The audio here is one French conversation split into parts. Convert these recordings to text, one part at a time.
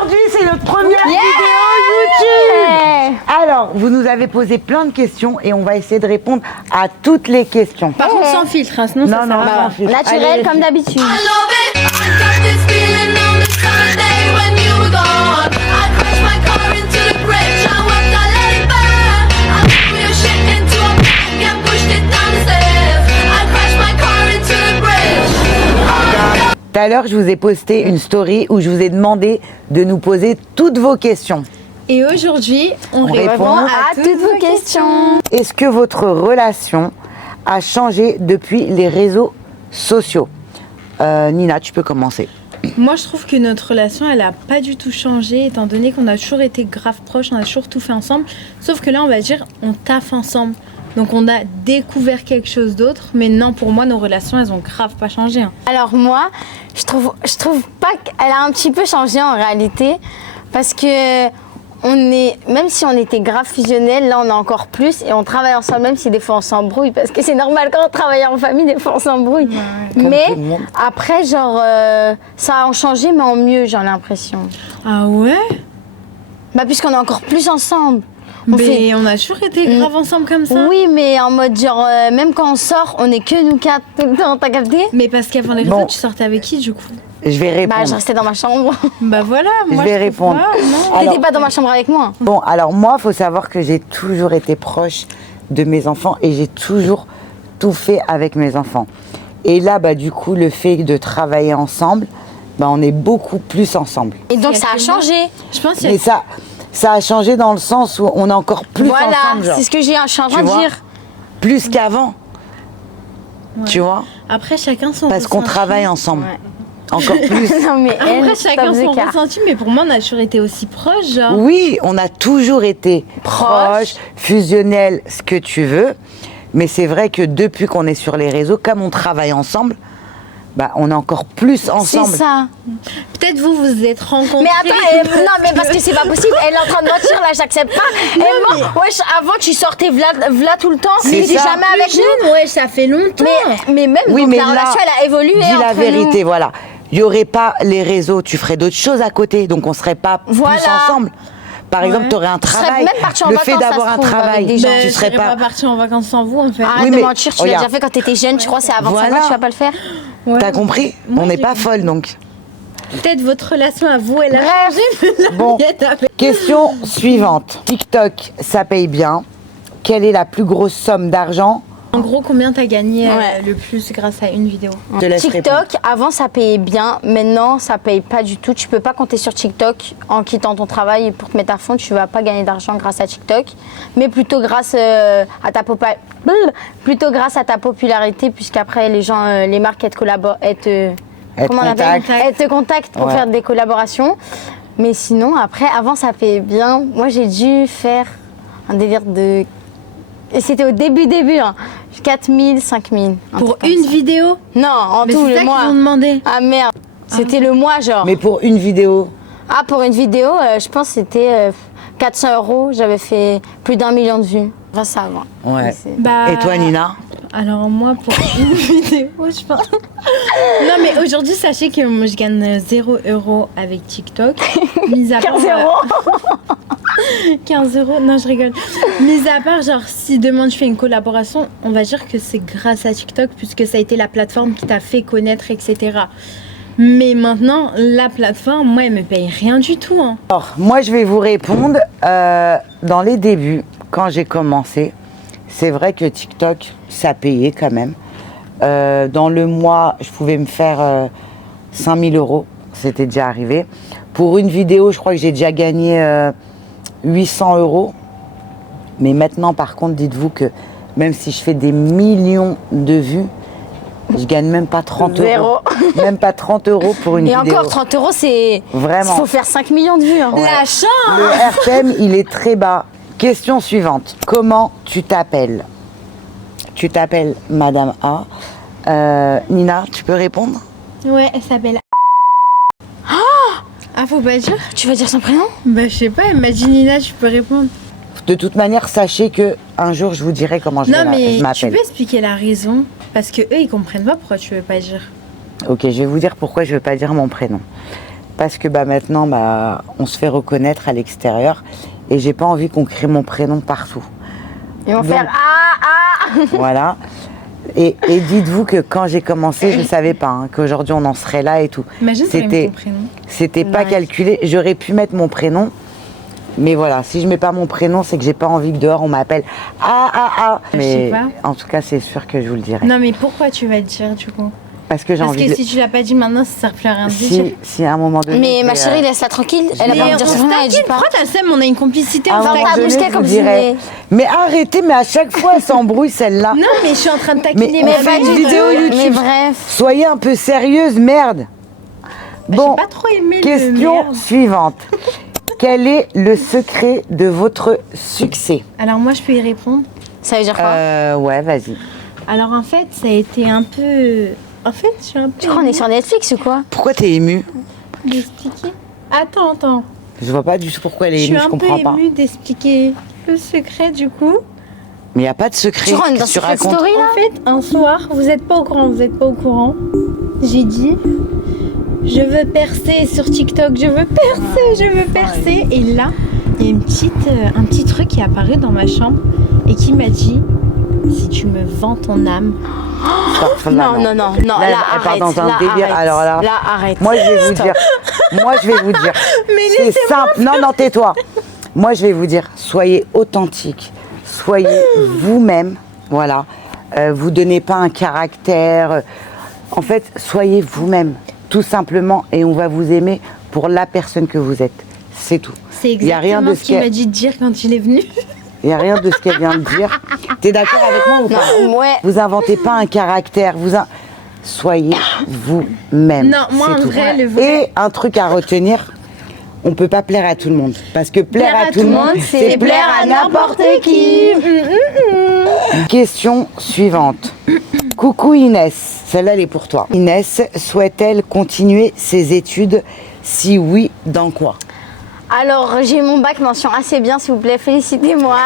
Aujourd'hui, c'est notre première vidéo YouTube. Alors, vous nous avez posé plein de questions et on va essayer de répondre à toutes les questions. Par contre, sans filtre, sinon ça non, va. sans filtre. Naturel comme d'habitude. Tout à l'heure, je vous ai posté une story où je vous ai demandé de nous poser toutes vos questions. Et aujourd'hui, on répond à toutes vos questions. Est-ce que votre relation a changé depuis les réseaux sociaux? Nina, tu peux commencer. Moi, je trouve que notre relation, elle a pas du tout changé, étant donné qu'on a toujours été grave proches, on a toujours tout fait ensemble. Sauf que là, on va dire, on taffe ensemble. Donc, on a découvert quelque chose d'autre. Mais non, pour moi, nos relations, elles ont grave pas changé. Hein. Alors moi, je trouve pas qu'elle a un petit peu changé en réalité. Parce que même si on était grave fusionnels, là on a encore plus et on travaille ensemble, même si des fois on s'embrouille. Parce que c'est normal quand on travaille en famille, des fois on s'embrouille. Ouais. Mais après, genre, ça a changé, mais en mieux, j'ai l'impression. Ah ouais? Bah, puisqu'on est encore plus ensemble. On a toujours été grave ensemble comme ça. Oui, mais en mode genre, même quand on sort, on est que nous quatre tout le temps, t'as capté? Mais parce qu'avant les réseaux, tu sortais avec qui du coup? Je vais répondre. Bah, je restais dans ma chambre. Bah voilà, moi je vais répondre. T'étais pas dans ma chambre avec moi? Bon, alors moi, il faut savoir que j'ai toujours été proche de mes enfants et j'ai toujours tout fait avec mes enfants. Et là, bah, du coup, le fait de travailler ensemble, bah, on est beaucoup plus ensemble. Et donc ça a changé. Je pense Mais ça a changé dans le sens où on est encore plus ensemble. Voilà, c'est ce que je suis en train de dire. Plus qu'avant. Ouais. Tu vois? Après, chacun son Parce qu'on travaille ensemble. Ouais. Encore plus. Non, mais Après, elle, chacun stop son the car. ressenti, mais pour moi, on a toujours été aussi proches, genre. Oui, on a toujours été proches, fusionnels, ce que tu veux. Mais c'est vrai que depuis qu'on est sur les réseaux, comme on travaille ensemble, bah, on est encore plus ensemble. C'est ça. Peut-être vous vous êtes rencontrés. Mais attends, non, mais parce que c'est pas possible. Elle est en train de mentir, là, j'accepte pas. Et moi, wesh, avant, tu sortais v'là tout le temps. C'est Mais ça. jamais avec nous. Ouais, ça fait longtemps. Mais même, Oui, donc, mais la là, relation, elle a évolué. dis la entre vérité, nous. voilà. Il n'y aurait pas les réseaux, tu ferais d'autres choses à côté, donc on ne serait pas Voilà. plus ensemble. Par exemple, tu aurais un serais travail. même parti en Le vacances, fait ça d'avoir se un trouve, travail, avec des gens. tu Je serais serais pas. pas partie en vacances sans vous, en fait. Arrête Oui, de mais mentir, tu l'as regarde. déjà fait quand t'étais jeune, je crois, c'est avant 5 Voilà. ans, tu vas pas le faire. Ouais. T'as compris? Moi, On n'est j'ai pas compris. folle donc. Peut-être votre relation à vous, elle a Bref. changé, mais la Bon, mienne avait- question suivante. TikTok, ça paye bien. Quelle est la plus grosse somme d'argent? En gros, combien t'as gagné Ouais. le plus grâce à une vidéo? Je te laisse répondre. TikTok, avant ça payait bien, maintenant ça paye pas du tout. Tu peux pas compter sur TikTok en quittant ton travail et pour te mettre à fond, tu vas pas gagner d'argent grâce à TikTok, mais plutôt grâce plutôt grâce à ta popularité, puisqu'après les gens, les marques elles te collaborent, comment on appelle, contactent. elles te contactent pour Ouais. faire des collaborations. Mais sinon après, avant ça payait bien. Moi j'ai dû faire un délire de, et c'était au début, hein. 4 000, 5 000. un Pour truc comme une ça. vidéo? Non, en Mais tout c'est le ça mois. qu'ils ont demandé. Ah merde, c'était le mois genre. Mais pour une vidéo, Ah, pour une vidéo, je pense que c'était 400 €. J'avais fait plus d'1 million de vues. Enfin, ça avant. ouais. Mais c'est- Bah, Et toi, Nina? Alors moi, pour une vidéo, je pense... Non, mais aujourd'hui, sachez que moi, je gagne 0 € avec TikTok. Mis à part, 15 €. 15 €, non, je rigole. Mis à part, genre, si demain je fais une collaboration, on va dire que c'est grâce à TikTok, puisque ça a été la plateforme qui t'a fait connaître, etc. Mais maintenant, la plateforme, moi, elle me paye rien du tout. Hein. Alors, moi, je vais vous répondre. Dans les débuts, quand j'ai commencé, c'est vrai que TikTok, ça payait quand même. Dans le mois, je pouvais me faire 5 000 €. C'était déjà arrivé. Pour une vidéo, je crois que j'ai déjà gagné 800 €. Mais maintenant, par contre, dites-vous que même si je fais des millions de vues, je gagne même pas 30 €. Zéro. Même pas 30 € pour une Et vidéo. encore, 30 €, c'est. Vraiment. Il faut faire 5 millions de vues. Hein. Ouais. La chance! Le RTM, il est très bas. Question suivante. Comment tu t'appelles? Tu t'appelles Madame A. Nina, tu peux répondre? Ouais, elle s'appelle... Ah, faut pas dire? Tu vas dire son prénom? Bah, je sais pas, elle m'a dit Nina, tu peux répondre. De toute manière, sachez que un jour, je vous dirai comment je Non, mais tu m'appelle. peux expliquer la raison? Parce que eux, ils comprennent pas pourquoi tu veux pas dire. Ok, je vais vous dire pourquoi je ne veux pas dire mon prénom. parce que maintenant, on se fait reconnaître à l'extérieur et j'ai pas envie qu'on crée mon prénom partout. Ils vont Donc, faire ah. Voilà. Et dites-vous que quand j'ai commencé, je savais pas qu'aujourd'hui on en serait là et tout. Imagine si t'avais mis ton prénom. C'était pas Nice. calculé. J'aurais pu mettre mon prénom, mais voilà, si je mets pas mon prénom, c'est que j'ai pas envie que dehors on m'appelle Je sais Mais pas. en tout cas, c'est sûr que je vous le dirai. Non, mais pourquoi tu vas le dire du coup? Parce que j'ai Parce envie que de. si tu l'as pas dit maintenant, ça sert plus à rien de dire. Si à un moment donné. Mais ma c'est, chérie, laisse-la tranquille. Elle a Mais pas envie de on dire se son nom, elle dit taquine, pas. pourquoi t'as le seum? On a une complicité, à un on se moment va taquine. donné, bouger je comme vous dirai. dîner. Mais arrêtez, mais à chaque fois, elle s'embrouille celle-là. Non, mais je suis en train de taquiner. Mais mais on fait pas une du vidéo tout. YouTube. Mais bref. Soyez un peu sérieuse, merde. Bon, J'ai pas trop aimé le question merde. suivante. Quel est le secret de votre succès? Alors moi, je peux y répondre. Ça veut dire quoi Ouais, vas-y. Alors en fait, ça a été un peu... En fait, je suis un peu... Tu crois qu'on est sur Netflix ou quoi? Pourquoi t'es émue? d'expliquer. Attends. Je vois pas du tout pourquoi elle est Je suis émue, je un peu comprends pas. émue d'expliquer le secret du coup. Mais il n'y a pas de secret. Tu crois qu'on est dans Qu'est-ce que tu Secret racontes? Story là? En fait, un soir, vous êtes pas au courant, j'ai dit, je veux percer sur TikTok, je veux percer. Et là, il y a un petit truc qui est apparu dans ma chambre et qui m'a dit, si tu me vends ton âme, Non, là, elle part arrête. dans un Là, délire. arrête. Alors là, Là, arrête. moi je vais vous dire. Mais C'est simple. Non, tais-toi. Moi je vais vous dire, soyez authentique, soyez vous-même. Voilà. Vous donnez pas un caractère. En fait, soyez vous-même, tout simplement, et on va vous aimer pour la personne que vous êtes. C'est tout. c'est Il y a rien exactement de ce qu'il m'a dit de dire quand il est venu. Il n'y a rien de ce qu'elle vient de dire. T'es d'accord avec moi ou pas? Non, ouais. Vous inventez pas un caractère. Soyez vous-même. Non, moi, c'est en tout. vrai, le vrai- Et un truc à retenir, on peut pas plaire à tout le monde. Parce que plaire à tout le monde, c'est plaire à n'importe qui. Question suivante. Coucou Inès, celle-là elle est pour toi. Inès souhaite-t-elle continuer ses études? Si oui, dans quoi? Alors, j'ai mon bac mention assez bien, s'il vous plaît, félicitez-moi.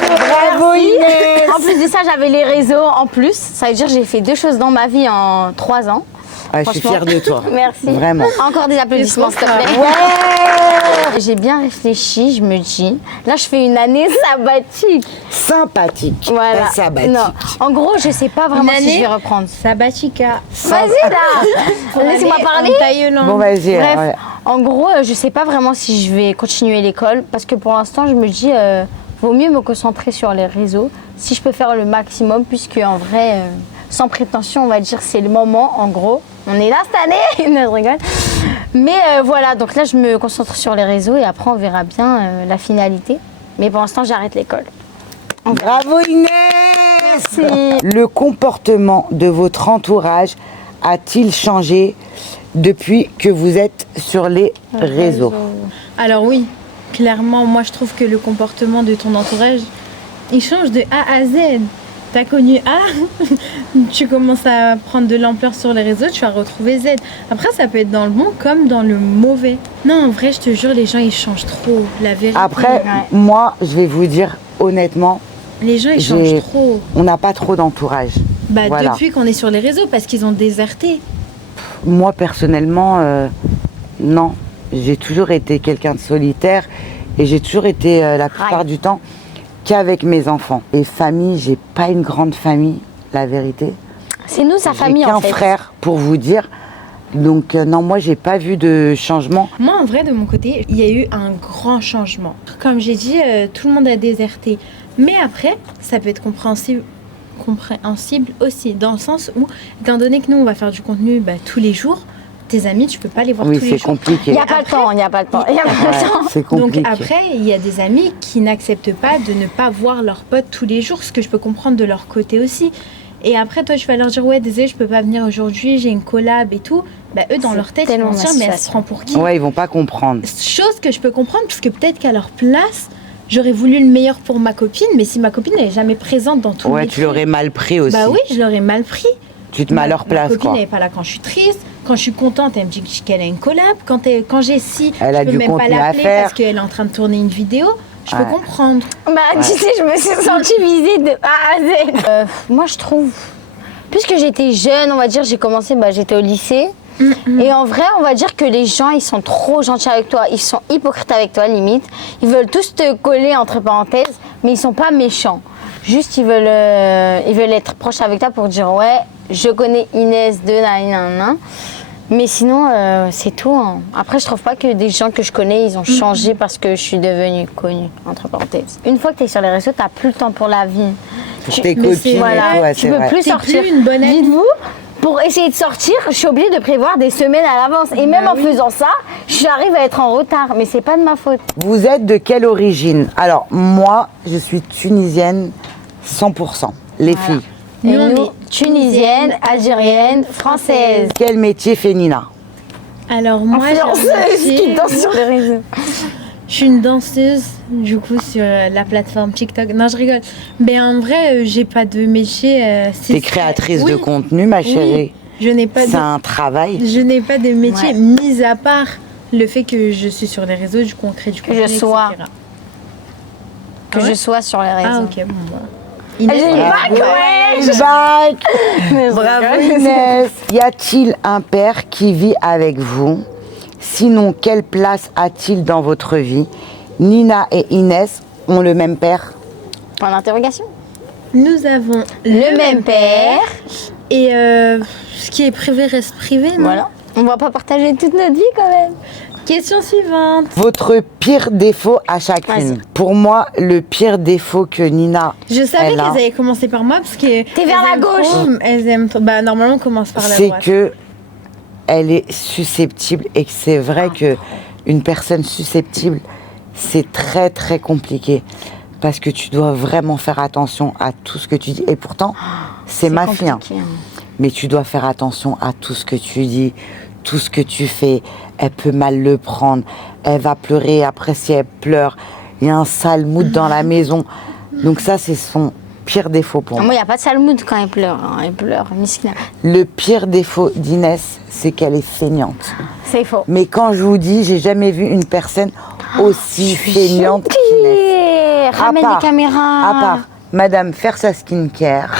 Bravo Inès. En plus de ça, j'avais les réseaux en plus. Ça veut dire que j'ai fait 2 choses dans ma vie en 3 ans. Ah, je suis Franchement. fière de toi. Merci. Vraiment. Encore des applaudissements, s'il te plaît. J'ai bien réfléchi, je me dis, là je fais une année sabbatique. Sympathique. Voilà. Pas sabbatique. Non, en gros, je sais pas vraiment si je vais reprendre. Sabatica. Vas-y là, laissez-moi parler. Bon, vas-y. Bref, ouais. en gros, je sais pas vraiment si je vais continuer l'école parce que pour l'instant, je me dis, vaut mieux me concentrer sur les réseaux si je peux faire le maximum, puisque en vrai, sans prétention, on va dire, c'est le moment. En gros, on est là cette année. Non, je rigole. Mais voilà, donc là, je me concentre sur les réseaux et après, on verra bien la finalité. Mais pour l'instant, j'arrête l'école. Bravo Inès. Merci. Le comportement de votre entourage a-t-il changé depuis que vous êtes sur les réseaux? Alors oui, clairement, moi je trouve que le comportement de ton entourage, il change de A à Z. T'as connu A, tu commences à prendre de l'ampleur sur les réseaux, tu vas retrouver Z. Après, ça peut être dans le bon comme dans le mauvais. Non, en vrai, je te jure, les gens, ils changent trop, la vérité. Après, moi, je vais vous dire honnêtement, Les gens, ils j'ai- changent trop. on n'a pas trop d'entourage. Bah, Voilà. depuis qu'on est sur les réseaux, parce qu'ils ont déserté. Moi, personnellement, non. J'ai toujours été quelqu'un de solitaire et j'ai toujours été, la plupart du temps, qu'avec mes enfants. Et famille, j'ai pas une grande famille, la vérité. C'est nous, sa J'ai famille, qu'un en fait. frère, pour vous dire. Donc, non, moi, j'ai pas vu de changement. Moi, en vrai, de mon côté, il y a eu un grand changement. Comme j'ai dit, tout le monde a déserté. Mais après, ça peut être compréhensible aussi, dans le sens où, étant donné que nous, on va faire du contenu tous les jours, tes amis, tu peux pas les voir Oui, tous les c'est jours. compliqué. Il n'y a pas le temps, il n'y a pas le temps. Il y a pas le Ouais, temps. c'est compliqué. Donc après, il y a des amis qui n'acceptent pas de ne pas voir leurs potes tous les jours, ce que je peux comprendre de leur côté aussi. Et après, toi, tu vas leur dire, ouais, désolé, je peux pas venir aujourd'hui, j'ai une collab et tout. Bah, eux, dans C'est leur tête, ils tellement vont se dire, ma mais elle se situation. prend pour qui? Ouais, ils vont pas comprendre. Chose que je peux comprendre, parce que peut-être qu'à leur place, j'aurais voulu le meilleur pour ma copine, mais si ma copine n'est jamais présente dans tous Ouais, les tu l'aurais mal pris aussi. Bah oui, je l'aurais mal pris. Tu te mets à leur Ma place, copine quoi. n'est pas là quand je suis triste. Quand je suis contente, elle me dit qu'elle a une collab. Quand j'ai si, Elle a je peux du même pas contenu à l'appeler faire. parce qu'elle est en train de tourner une vidéo. Je peux Ouais. comprendre. Bah, tu sais, je me suis sentie visée de A à Z. Moi, je trouve, puisque j'étais jeune, on va dire, j'ai commencé, j'étais au lycée. Et en vrai, on va dire que les gens, ils sont trop gentils avec toi. Ils sont hypocrites avec toi, limite. Ils veulent tous te coller, entre parenthèses, mais ils sont pas méchants. Juste, ils veulent être proches avec toi pour dire, ouais, je connais Inès de nanana. Mais sinon, c'est tout. Hein. Après, je trouve pas que des gens que je connais, ils ont changé parce que je suis devenue connue, entre parenthèses. Une fois que tu es sur les réseaux, tu n'as plus le temps pour la vie. Pour tes mais copines c'est et tout, Voilà, ouais, tu c'est peux vrai. plus T'es sortir. plus une bonne amie. Dites-vous, pour essayer de sortir, je suis obligée de prévoir des semaines à l'avance. Et même en faisant ça, j'arrive à être en retard. Mais c'est pas de ma faute. Vous êtes de quelle origine? Alors, moi, je suis tunisienne 100%. Les filles. Et Nous, on nous, est tunisienne, algérienne, française. Quel métier fait Nina? Alors moi, j'ai un Influenceuse qui métier- danse sur les réseaux. je suis une danseuse, du coup, sur la plateforme TikTok. Non, je rigole. Mais en vrai, j'ai pas de métier. T'es créatrice Oui, de contenu, ma chérie. je n'ai pas C'est de... un travail. Je n'ai pas de métier, Ouais. mis à part le fait que je suis sur les réseaux, du coup, on crée du Que contenu, je sois. etc. Que je sois sur les réseaux. Ah, ok, bon, bah. J'ai Inès, une bague, ouais. Bac. Bravo Inès. Y a-t-il un père qui vit avec vous? Sinon, quelle place a-t-il dans votre vie? Nina et Inès ont le même père. Point d'interrogation. nous avons Le même père. Et ce qui est privé reste privé, non? Voilà. On va pas partager toute notre vie quand même. Question suivante. Votre pire défaut à chacune. Vas-y. Pour moi, le pire défaut que Nina Je savais elle qu'elles a, allaient commencer par moi parce que. T'es vers la gauche. Elles aiment trop. Bah, normalement, on commence par la c'est droite. que elle est susceptible et que c'est vrai que une personne susceptible, c'est très très compliqué parce que tu dois vraiment faire attention à tout ce que tu dis. Et pourtant, c'est ma fille, hein. compliqué, hein. Mais tu dois faire attention à tout ce que tu dis, tout ce que tu fais. Elle peut mal le prendre. Elle va pleurer après si elle pleure. Il y a un sale mood dans la maison. Donc ça, c'est son pire défaut pour Moi, moi. il n'y a pas de sale mood quand elle pleure. Hein. Elle pleure, miskina. Le pire défaut d'Inès, c'est qu'elle est feignante. C'est faux. Mais quand je vous dis, j'ai jamais vu une personne aussi feignante qu'Inès. Ramène les caméras. À part, madame, faire sa skincare,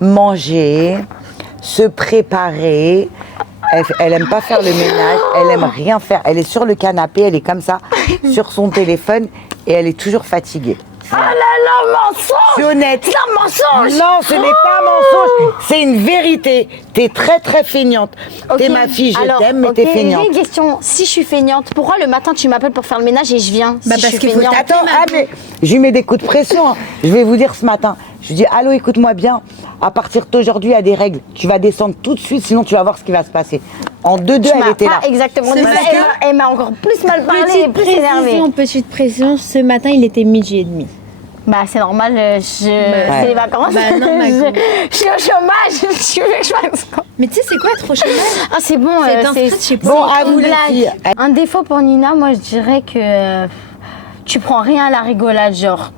manger, se préparer. Elle aime pas faire le ménage, elle aime rien faire. Elle est sur le canapé, elle est comme ça, sur son téléphone, et elle est toujours fatiguée. Ah là là, mensonge. Je suis honnête. C'est un mensonge. Non, ce n'est pas un mensonge, c'est une vérité. T'es très très feignante. T'es Ok. ma fille, je Alors, t'aime, mais ok, t'es feignante. J'ai une question. Si je suis feignante, pourquoi le matin tu m'appelles pour faire le ménage et je viens Bah, si parce je suis qu'il faut feignante. Attends, mais je lui mets des coups de pression. Hein. Je vais vous dire ce matin. Je lui dis, allô, écoute-moi bien. À partir d'aujourd'hui, il y a des règles. Tu vas descendre tout de suite, sinon tu vas voir ce qui va se passer. En 2-2, Tu elle m'as était là. pas exactement C'est dit ça. parce Elle m'a encore plus mal parlé et plus énervée. Petite précision. Ce matin, il était midi et demi. Bah c'est normal, c'est les vacances. Bah, non, ma go. je suis au chômage, tu veux que je fasse quoi? Mais tu sais, c'est quoi être au chômage? Ah c'est bon, C'est un stress, je sais pas. Bon, c'est à une vous les blague. filles. Un défaut pour Nina, moi je dirais que tu prends rien à la rigolade, genre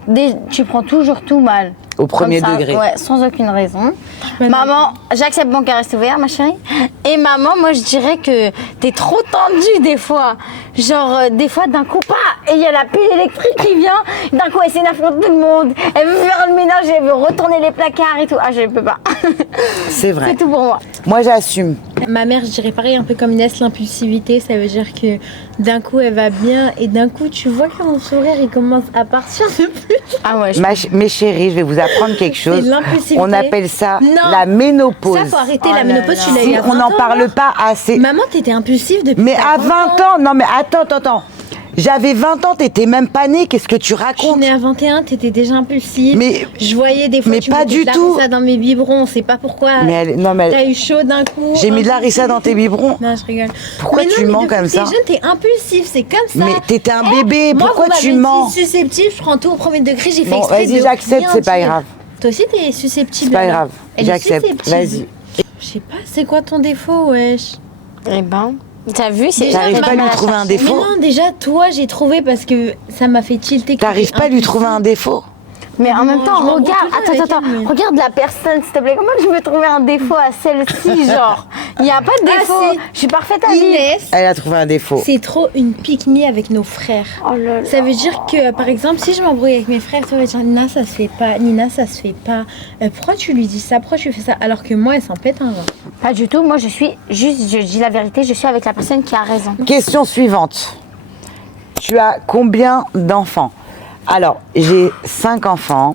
tu prends toujours tout mal. Au premier Comme ça, degré. Ouais, sans aucune raison. pas Maman, j'accepte mon cœur reste ouvert, ma chérie. Et maman, moi je dirais que t'es trop tendue des fois. Genre, des fois d'un coup, pas, et il y a la pile électrique qui vient. D'un coup, elle s'énerve contre tout le monde. Elle veut faire le ménage, elle veut retourner les placards et tout. Ah, je peux pas. C'est vrai. C'est tout pour moi. Moi, j'assume. Ma mère, je dirais pareil, un peu comme Inès, l'impulsivité, ça veut dire que d'un coup elle va bien et d'un coup tu vois que mon sourire il commence à partir de plus. Ah ouais, Mes chéris, je vais vous apprendre quelque chose. C'est l'impulsivité. On appelle ça Non. la ménopause. Ça, faut arrêter Oh la là ménopause, là. tu l'as eu Si à 20 on n'en ans, parle là. pas assez. Maman, t'étais impulsive depuis. Mais t'as à 20 ans, non mais attends. J'avais 20 ans, t'étais même pas née, qu'est-ce que tu Je suis racontes? née à 21, t'étais déjà impulsive. Mais- je voyais des fois mais tu pas mettais du de la tout. Harissa dans mes biberons, on sait pas pourquoi. Non, mais T'as eu chaud d'un coup. j'ai mis de la impulsive. rissa dans tes biberons. Non, je rigole. Pourquoi mais tu non, mens mais depuis comme que ça? T'es jeune, t'es impulsif, c'est comme ça. Mais t'étais un Eh, bébé, moi, pourquoi vous tu m'avez mens? dit susceptible, je prends tout au premier degré, j'ai fait Bon, exprès vas-y, de j'accepte, rien c'est pas dire. grave. Toi aussi, t'es susceptible. C'est pas alors. grave, Elle est j'accepte, susceptible. vas-y. Je sais pas, c'est quoi ton défaut, wesh? Eh ben, t'as vu, c'est Déjà, T'arrives pas pas à mal lui à trouver un Mais défaut? non, déjà, toi, j'ai trouvé parce que ça m'a fait tilter. que T'arrives t'es pas à lui impulsive. trouver un défaut? Mais en même Non, temps, je m'embrouille regarde, tout le temps avec attends, elle, mais- regarde la personne, s'il te plaît. Comment je peux trouver un défaut à celle-ci, genre Il n'y a pas de Ah, défaut. si. Je suis parfaite à vie. Inès, Elle a trouvé un défaut. c'est trop une pique-me avec nos frères. Oh là là. Ça veut dire que, par exemple, si je m'embrouille avec mes frères, ça va dire Nina, ça se fait pas. Nina, ça se fait pas. Pourquoi tu lui dis ça? Pourquoi tu fais ça? Alors que moi, elle s'en pète un vin. Pas du tout. Moi, je dis la vérité. Je suis avec la personne qui a raison. Question suivante. Tu as combien d'enfants? Alors, j'ai 5 enfants.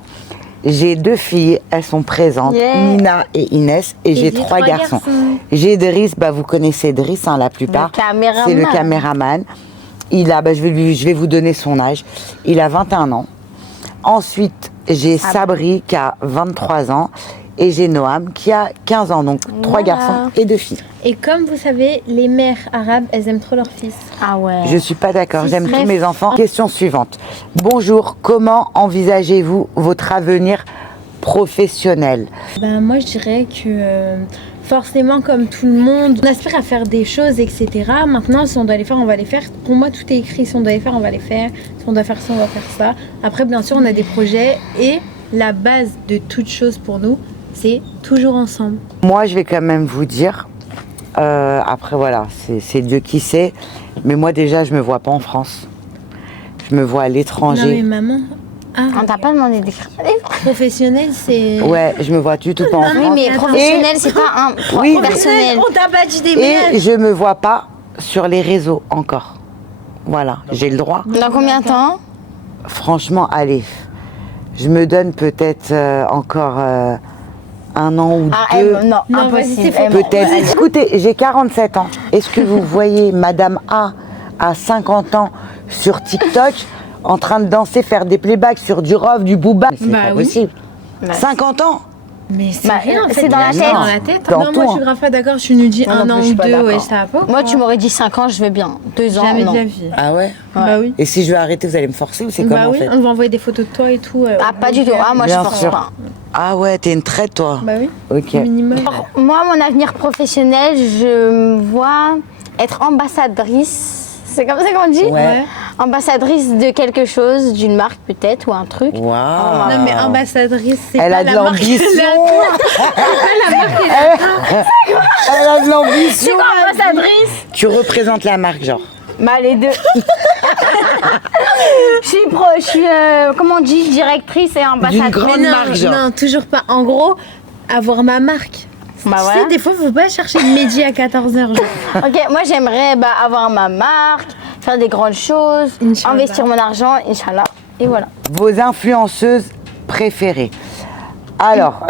J'ai 2 filles, elles sont présentes, Yeah. Nina et Inès, et j'ai 3 garçons. J'ai Driss, vous connaissez Driss, la plupart. Le caméraman. C'est le caméraman. Il a, je vais vous donner son âge. Il a 21 ans. Ensuite, j'ai Sabri qui a 23 ans. Et j'ai Noam qui a 15 ans. Donc 3 Voilà. garçons et 2 filles. Et comme vous savez, les mères arabes, elles aiment trop leurs fils. Ah ouais. Je suis pas d'accord, j'aime serait tous mes enfants. Question suivante. Bonjour, comment envisagez-vous votre avenir professionnel? Ben, moi, je dirais que forcément, comme tout le monde, on aspire à faire des choses, etc. Maintenant, si on doit les faire, on va les faire. Pour moi, tout est écrit. Si on doit les faire, on va les faire. Si on doit faire ça, on va faire ça. Après, bien sûr, on a des projets. Et la base de toute chose pour nous, c'est toujours ensemble. Moi, je vais quand même vous dire, après voilà, c'est Dieu qui sait, mais moi déjà, je me vois pas en France. Je me vois à Non, mais l'étranger. maman, On t'a pas demandé d'écrire. professionnel, c'est... Ouais, je me vois du tout pas en Non, France. Oui, mais attends. professionnel, c'est pas un Oui, mais- personnel. On t'a pas dit des Et ménages. je me vois pas sur les réseaux encore. Voilà, j'ai le droit. Dans combien de temps? Franchement, allez, je me donne peut-être encore 1 an ou Ah, 2. non, Non, impossible. vas-y, c'est faux. Peut-être. Écoutez, j'ai 47 ans. Est-ce que vous voyez Madame A à 50 ans sur TikTok en train de danser, faire des playbacks sur du Rov, du Booba? C'est Bah pas oui. possible. Bah, 50 ans? Mais c'est Bah, rien, en fait, c'est dans la c'est tête. dans la tête. Dans Non, tout, moi, je hein. suis grave pas d'accord. Tu nous dis Moi non 1 plus, an je ou suis pas 2, d'accord. ouais, ça va pas. Moi, tu m'aurais dit 5 ans, je veux bien. 2 ans, Jamais non. de la vie. Ah ouais? Bah oui. Et si je veux arrêter, vous allez me forcer ou c'est Bah comment en oui, fait? on va envoyer des photos de toi et tout. Ah, pas du tout. Ah, moi, Bien je force sûr. pas. Ah ouais, t'es une traite toi. Bah oui, Ok. minimum. Moi, mon avenir professionnel, je me vois être ambassadrice. C'est comme ça qu'on dit? Ouais. Ambassadrice de quelque chose, d'une marque peut-être, ou un truc. Waouh. Non, mais ambassadrice, c'est Elle pas a de la marque. l'ambition. Elle a de l'ambition. Ambassadrice? Tu représentes la marque, genre. Bah, les deux. je suis comment on dit, directrice et ambassadrice. D'une grande Mais non, marque, genre. non, toujours pas. En gros, avoir ma marque. Bah, Tu voilà. sais, des fois, faut pas chercher le midi à 14h. Ok, moi j'aimerais avoir ma marque, faire des grandes choses, Inch'Allah. investir mon argent, Inch'Allah. Et voilà. Vos influenceuses préférées. Alors,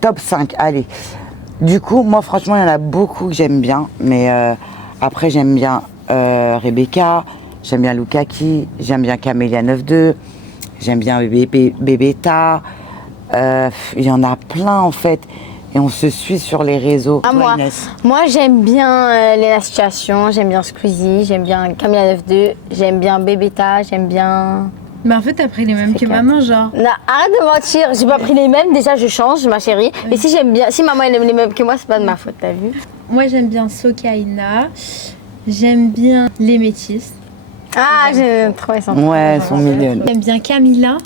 top 5, allez. Du coup, moi franchement, il y en a beaucoup que j'aime bien. Mais après, j'aime bien Rebecca, j'aime bien Lukaki, j'aime bien Camélia 92, j'aime bien Bébéta. Il y en a plein en fait. Et on se suit sur les réseaux. À Toi, moi. Inès. Moi j'aime bien Léna Situation, j'aime bien Squeezie, j'aime bien Camilla 92, j'aime bien Bébéta, j'aime bien. Mais en fait, t'as pris les mêmes que quatre. maman, genre. Non, arrête de mentir, j'ai pas pris les mêmes, déjà je change ma chérie. Mais si j'aime bien, si maman elle aime les mêmes que moi, c'est pas de ma faute, t'as vu? Moi, j'aime bien Sokaina. J'aime bien les métis. Ah, j'ai trouvé ça. Ouais, elles sont mignonnes. J'aime bien Camilla.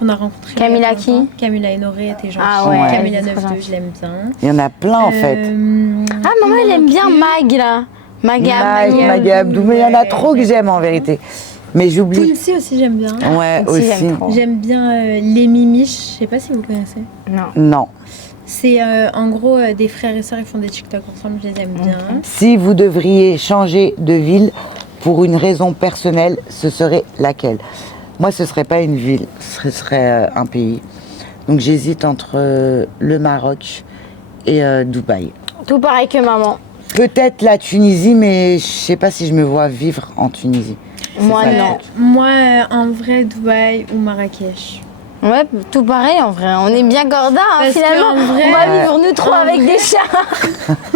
On a rencontré. Camilla il y a qui? longtemps. Camilla Honoré, était gentille. Ah ouais, Camilla elle est trop 92, gentille. je l'aime bien. Il y en a plein en fait. Ah, maman elle aime bien Mag là. Maga Abdou, mais il y en a trop que j'aime en vérité. Mais j'oublie. Poulsi aussi, j'aime bien. Ouais, Aussi, aussi. j'aime trop. J'aime bien les Mimiches. Je sais pas si vous connaissez. Non. Non. C'est en gros des frères et sœurs qui font des TikTok ensemble. Je les aime bien. Si vous devriez changer de ville pour une raison personnelle, ce serait laquelle? Moi, ce serait pas une ville, ce serait un pays. Donc j'hésite entre le Maroc et Dubaï. Tout pareil que maman. Peut-être la Tunisie, mais je sais pas si je me vois vivre en Tunisie. Moi ça, non. Moi, en vrai, Dubaï ou Marrakech. Ouais, tout pareil en vrai. On est bien corda hein, Parce finalement. qu'en vrai- on va vivre nous trois en avec vrai- des chats.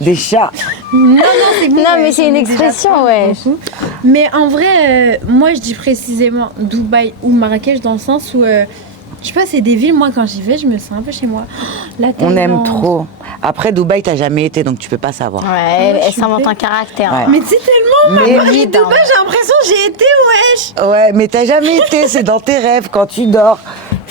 Des chats. Non, c'est bon, Non, ouais, mais c'est une j'en ai déjà expression, fait ouais. beaucoup. Mais en vrai, moi, je dis précisément Dubaï ou Marrakech dans le sens où, je sais pas, c'est des villes, moi, quand j'y vais, je me sens un peu chez moi. La On aime Thaïlande. trop. Après, Dubaï, t'as jamais été, donc tu peux pas savoir. Ouais, elle, je elle suis s'invente bête. un caractère. Ouais. hein. Mais tu sais tellement, Mais- Paris, Vite, hein. Dubaï, j'ai l'impression que j'ai été, wesh. Ouais, mais t'as jamais été, c'est dans tes rêves, quand tu dors.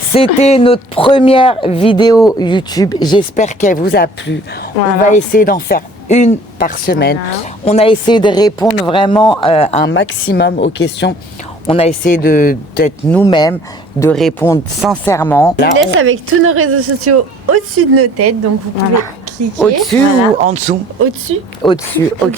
C'était notre première vidéo YouTube. J'espère qu'elle vous a plu. Voilà. On va essayer d'en faire une par semaine. Voilà. On a essayé de répondre vraiment un maximum aux questions. On a essayé d'être nous-mêmes, de répondre sincèrement. Je Là, vous laisse avec tous nos réseaux sociaux au-dessus de nos têtes, donc vous pouvez cliquer. au-dessus Voilà. ou en dessous? Au-dessus. Au-dessus, ok.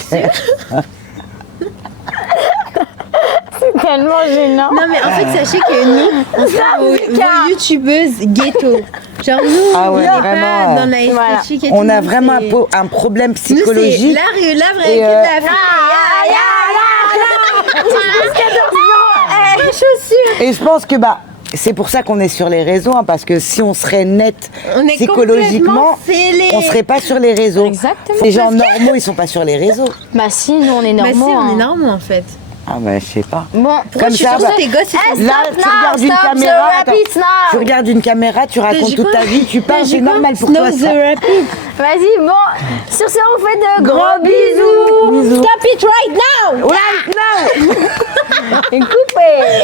C'est tellement gênant. Non mais en fait sachez que nous, on fait vos youtubeuses ghetto. Genre nous, Ah ouais, on n'est vraiment, pas dans la voilà. esthétique et tout. On a nous, vraiment c'est- un problème nous, c'est psychologique. la vraie Et, que de la fille. Les chaussures. Et je pense que c'est pour ça qu'on est sur les réseaux, hein, parce que si on serait net On est psychologiquement, complètement fêlés. on serait pas sur les réseaux. Exactement. Les gens normaux, ils sont pas sur les réseaux. Bah si, nous on est Bah normaux. si, on hein. est normaux en fait. Ah ben je sais pas. Bon, Comme je suis ça, sûre que tes gosses, ils sont- là, tu regardes une caméra, the rapids now. tu regardes une caméra, tu racontes dit toute quoi? ta vie, tu parles, T'as dit c'est quoi? normal pour Snow toi. the Ça. Rapid. Vas-y, bon. Sur ce, on fait de gros bisous. Bisous. Stop it right now. Right now. Et coupez.